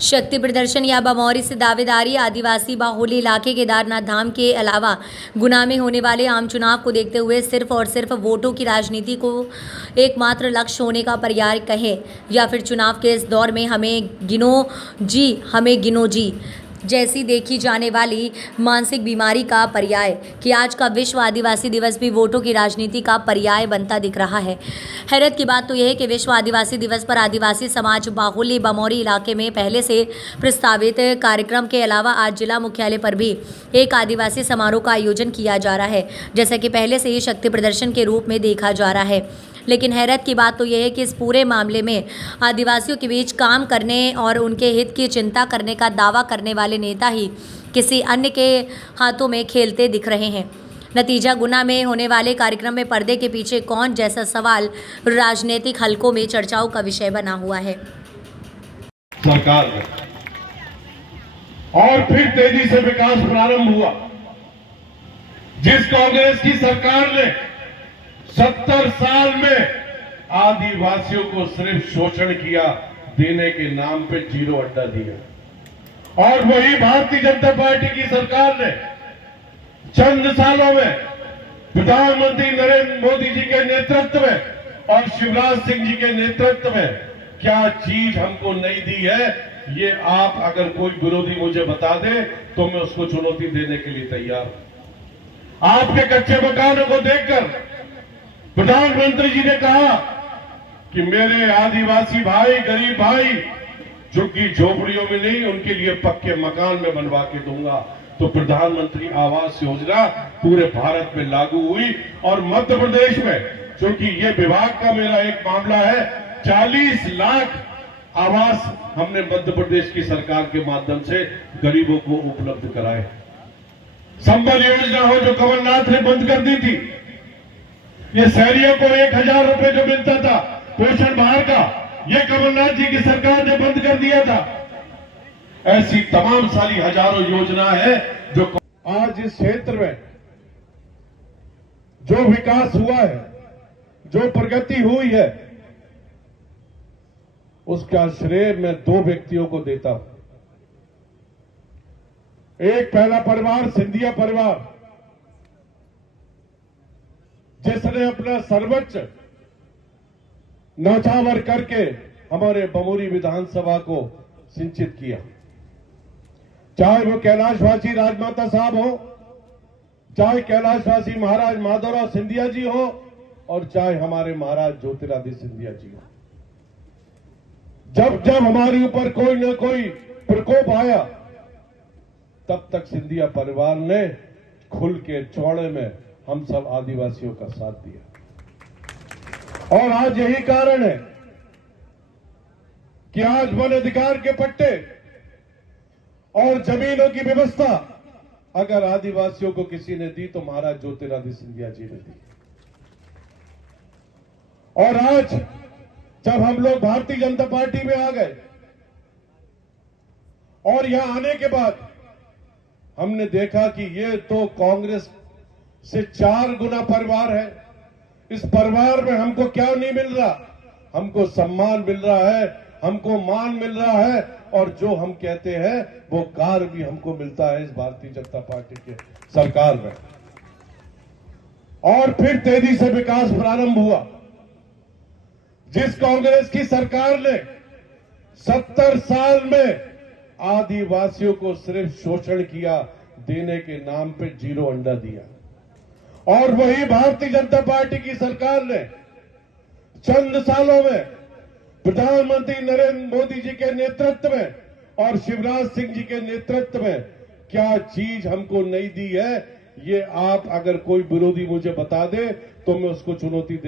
शक्ति प्रदर्शन या बमौरी से दावेदारी। आदिवासी बाहुल्य इलाके केदारनाथ धाम के अलावा गुना में होने वाले आम चुनाव को देखते हुए सिर्फ और सिर्फ वोटों की राजनीति को एकमात्र लक्ष्य होने का पर्याय कहें या फिर चुनाव के इस दौर में हमें गिनो जी जैसी देखी जाने वाली मानसिक बीमारी का पर्याय कि आज का विश्व आदिवासी दिवस भी वोटों की राजनीति का पर्याय बनता दिख रहा है। हैरत की बात तो यह है कि विश्व आदिवासी दिवस पर आदिवासी समाज बाहुल्य बमौरी इलाके में पहले से प्रस्तावित कार्यक्रम के अलावा आज जिला मुख्यालय पर भी एक आदिवासी समारोह का आयोजन किया जा रहा है, जैसा कि पहले से ही शक्ति प्रदर्शन के रूप में देखा जा रहा है। लेकिन हैरत की बात तो यह है कि इस पूरे मामले में आदिवासियों के बीच काम करने और उनके हित की चिंता करने का दावा करने वाले नेता ही किसी अन्य के हाथों में खेलते दिख रहे हैं। नतीजा गुना में होने वाले कार्यक्रम में पर्दे के पीछे कौन जैसा सवाल राजनीतिक हलकों में चर्चाओं का विषय बना हुआ है। सरकार में और फिर तेजी से विकास प्रारंभ हुआ। जिस कांग्रेस की सरकार ने 70 साल में आदिवासियों को सिर्फ शोषण किया, देने के नाम पे जीरो अड्डा दिया, और वही भारतीय जनता पार्टी की सरकार ने चंद सालों में प्रधानमंत्री नरेंद्र मोदी जी के नेतृत्व में और शिवराज सिंह जी के नेतृत्व में क्या चीज हमको नहीं दी है, ये आप अगर कोई विरोधी मुझे बता दे तो मैं उसको चुनौती देने के लिए तैयार हूं। आपके कच्चे मकानों को देखकर प्रधानमंत्री जी ने कहा कि मेरे आदिवासी भाई, गरीब भाई, झुग्गी झोपड़ियों में नहीं, उनके लिए पक्के मकान में बनवा के दूंगा। तो प्रधानमंत्री आवास योजना पूरे भारत में लागू हुई और मध्य प्रदेश में, क्योंकि ये विभाग का मेरा एक मामला है, 40 लाख आवास हमने मध्य प्रदेश की सरकार के माध्यम से गरीबों को उपलब्ध कराए। संबल योजना हो जो कमलनाथ ने बंद कर दी थी, ये शहरियों को 1000 रुपए जो मिलता था पोषण भार का, ये कमलनाथ जी की सरकार ने बंद कर दिया था। ऐसी तमाम सारी हजारों योजना है जो आज इस क्षेत्र में जो विकास हुआ है, जो प्रगति हुई है, उसका श्रेय मैं 2 व्यक्तियों को देता हूं। एक पहला परिवार सिंधिया परिवार, जिसने अपना सर्वोच्च न्यौछावर करके हमारे बमौरी विधानसभा को सिंचित किया। चाहे वो कैलाशवासी राजमाता साहब हो, चाहे कैलाशवासी महाराज माधवराव सिंधिया जी हो, और चाहे हमारे महाराज ज्योतिरादित्य सिंधिया जी हो। जब जब हमारे ऊपर कोई न कोई प्रकोप आया, तब तक सिंधिया परिवार ने खुल के चौड़े में हम सब आदिवासियों का साथ दिया। और आज यही कारण है कि आज वन अधिकार के पट्टे और जमीनों की व्यवस्था अगर आदिवासियों को किसी ने दी तो महाराज ज्योतिरादित्य सिंधिया जी ने दी। और आज जब हम लोग भारतीय जनता पार्टी में आ गए और यहां आने के बाद हमने देखा कि ये तो कांग्रेस से 4 गुना परिवार है। इस परिवार में हमको क्या नहीं मिल रहा? हमको सम्मान मिल रहा है, हमको मान मिल रहा है, और जो हम कहते हैं वो कार्य भी हमको मिलता है इस भारतीय जनता पार्टी के सरकार में। और फिर तेजी से विकास प्रारंभ हुआ। जिस कांग्रेस की सरकार ने 70 साल में आदिवासियों को सिर्फ शोषण किया, देने के नाम पे जीरो अंडा दिया, और वही भारतीय जनता पार्टी की सरकार ने चंद सालों में प्रधानमंत्री नरेंद्र मोदी जी के नेतृत्व में और शिवराज सिंह जी के नेतृत्व में क्या चीज हमको नहीं दी है, ये आप अगर कोई विरोधी मुझे बता दे तो मैं उसको चुनौती